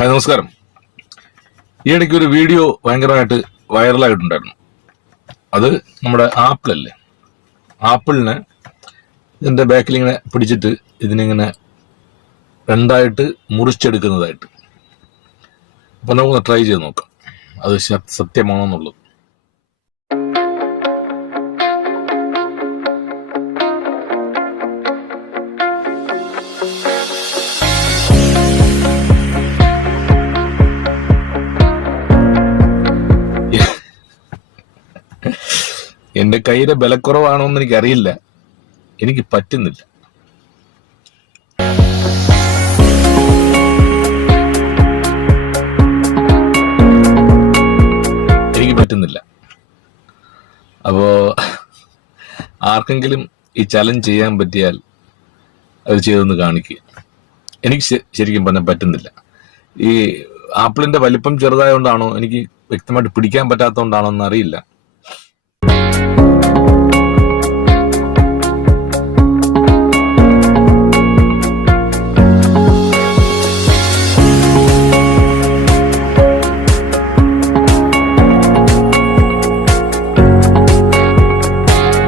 Hi, നമസ്കാരം. ഈ ഇടയ്ക്ക് ഒരു വീഡിയോ ഭയങ്കരമായിട്ട് വൈറലായിട്ടുണ്ടായിരുന്നു. അത് നമ്മുടെ ആപ്പിളല്ലേ, ആപ്പിളിനെ ഇതിന്റെ ബാക്കിൽ ഇങ്ങനെ പിടിച്ചിട്ട് ഇതിനിങ്ങനെ രണ്ടായിട്ട് മുറിച്ചെടുക്കുന്നതായിട്ട്. അപ്പൊ നമുക്കൊന്ന് ട്രൈ ചെയ്ത് നോക്കാം അത് സത്യമാണോ എന്നുള്ളത്. എന്റെ കയ്യിലെ ബലക്കുറവാണോ എന്ന് എനിക്കറിയില്ല, എനിക്ക് പറ്റുന്നില്ല. അപ്പോ ആർക്കെങ്കിലും ഈ ചലഞ്ച് ചെയ്യാൻ പറ്റിയാൽ അത് ചെയ്തൊന്ന് കാണിക്കുക. എനിക്ക് ശരിക്കും പറഞ്ഞാൽ പറ്റുന്നില്ല. ഈ ആപ്പിളിന്റെ വലിപ്പം ചെറുതായതുകൊണ്ടാണോ, എനിക്ക് വ്യക്തമായിട്ട് പിടിക്കാൻ പറ്റാത്തതുകൊണ്ടാണോ എന്നറിയില്ല.